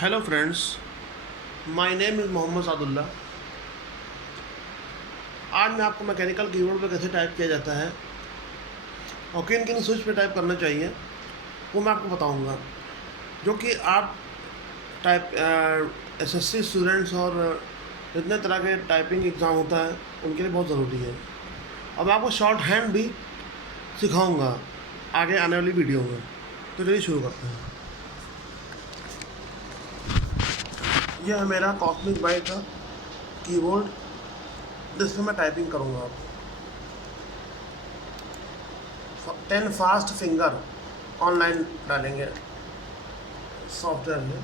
Hello friends, my name is Mohammad Sadullah. आज मैं आपको मैकेनिकल कीबोर्ड पर कैसे टाइप किया जाता है और किन किन स्विच पे टाइप करना चाहिए वो मैं आपको बताऊंगा, जो कि आप टाइप एसएससी स्टूडेंट्स और जितने तरह के टाइपिंग एग्ज़ाम होता है उनके लिए बहुत ज़रूरी है। और मैं आपको शॉर्ट हैंड भी सिखाऊंगा आगे आने वाली वीडियो में। तो चलिए शुरू करते हैं। यह है मेरा कॉस्मिक बाइट का कीबोर्ड जिसमें मैं टाइपिंग करूँगा। आप 10 फास्ट फिंगर ऑनलाइन डालेंगे सॉफ्टवेयर में।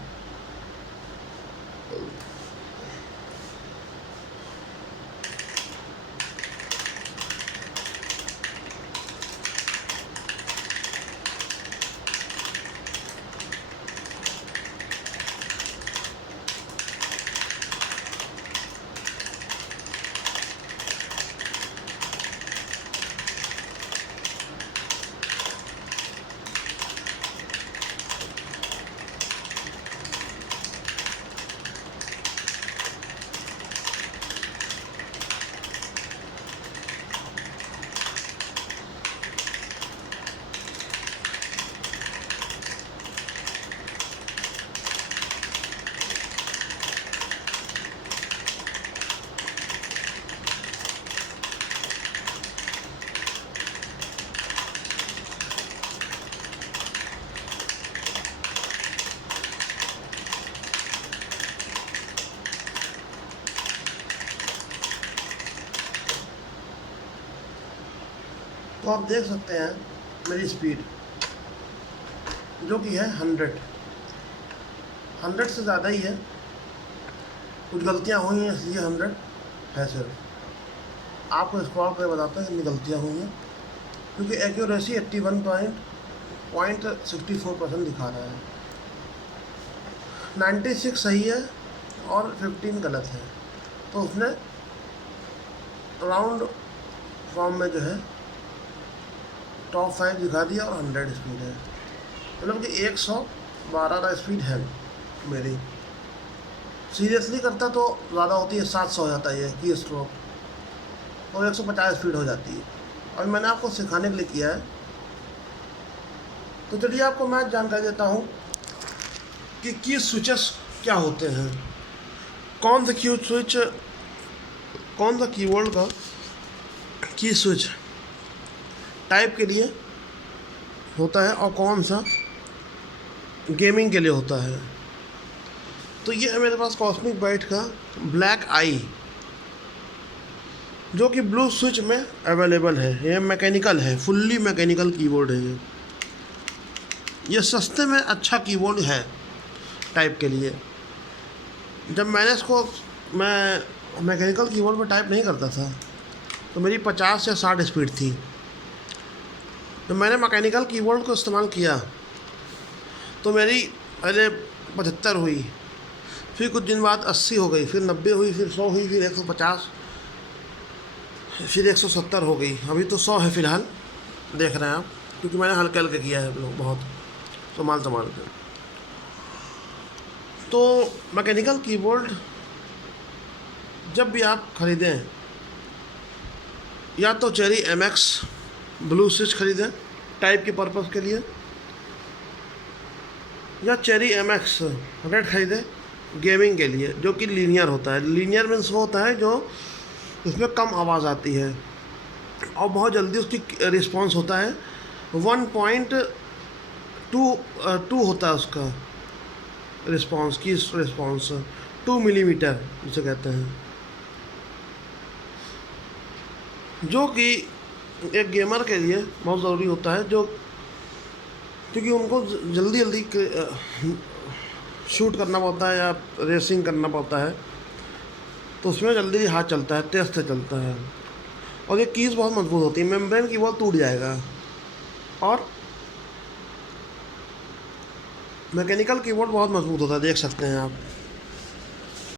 तो आप देख सकते हैं मेरी स्पीड जो कि है 100 से ज़्यादा ही है। कुछ गलतियां हुई हैं इसलिए 100 है। सिर्फ आपको स्क्रॉल कर बताता है कितनी गलतियां हुई हैं, क्योंकि एक्यूरेसी 81.64% दिखा रहा है। 96 सही है और 15 गलत है। तो उसने राउंड फॉर्म में जो है टॉप 5 दिखा दिया और 100 स्पीड है, मतलब कि 112 का स्पीड है मेरी। सीरियसली करता तो ज़्यादा होती है, 700 हो जाता है ये की स्ट्रोक और 150 स्पीड हो जाती है। और मैंने आपको सिखाने के लिए किया है। तो चलिए आपको मैं जानकारी देता हूँ कि की स्विचेस क्या होते हैं, कौन सा कीबोर्ड का की स्विच टाइप के लिए होता है और कौन सा गेमिंग के लिए होता है। तो ये है मेरे पास कॉस्मिक बाइट का ब्लैक आई, जो कि ब्लू स्विच में अवेलेबल है। ये मैकेनिकल है, फुल्ली मैकेनिकल कीबोर्ड है। ये सस्ते में अच्छा कीबोर्ड है टाइप के लिए। जब मैंने इसको मैं मैकेनिकल कीबोर्ड पर टाइप नहीं करता था तो मेरी 50 या 60 स्पीड थी। तो मैंने मैकेनिकल कीबोर्ड को इस्तेमाल किया तो मेरी पहले 75 हुई, फिर कुछ दिन बाद 80 हो गई, फिर 90 हुई, फिर 100 हुई, फिर 150, फिर 170 हो गई। अभी तो 100 है फ़िलहाल, देख रहे हैं आप, क्योंकि मैंने हल्के हल्के किया है लोग बहुत संभाल के। तो मैकेनिकल कीबोर्ड जब भी आप ख़रीदें, या तो चेरी MX ब्लू स्विच ख़रीदें टाइप के पर्पज़ के लिए, या चेरी MX रेड ख़रीदें गेमिंग के लिए, जो कि लीनियर होता है। लीनियर मीन्स वो होता है जो उसमें कम आवाज़ आती है और बहुत जल्दी उसकी रिस्पांस होता है। 1.2 होता है उसका रिस्पांस, की रिस्पांस 2 मिलीमीटर जिसे कहते हैं, जो कि एक गेमर के लिए बहुत ज़रूरी होता है, जो क्योंकि उनको जल्दी जल्दी शूट करना पड़ता है या रेसिंग करना पड़ता है, तो उसमें जल्दी हाथ चलता है, तेज़ से चलता है। और ये कीज़ बहुत मजबूत होती है, मेम्ब्रेन की बहुत टूट जाएगा। और मैकेनिकल कीबोर्ड बहुत मजबूत होता है, देख सकते हैं आप।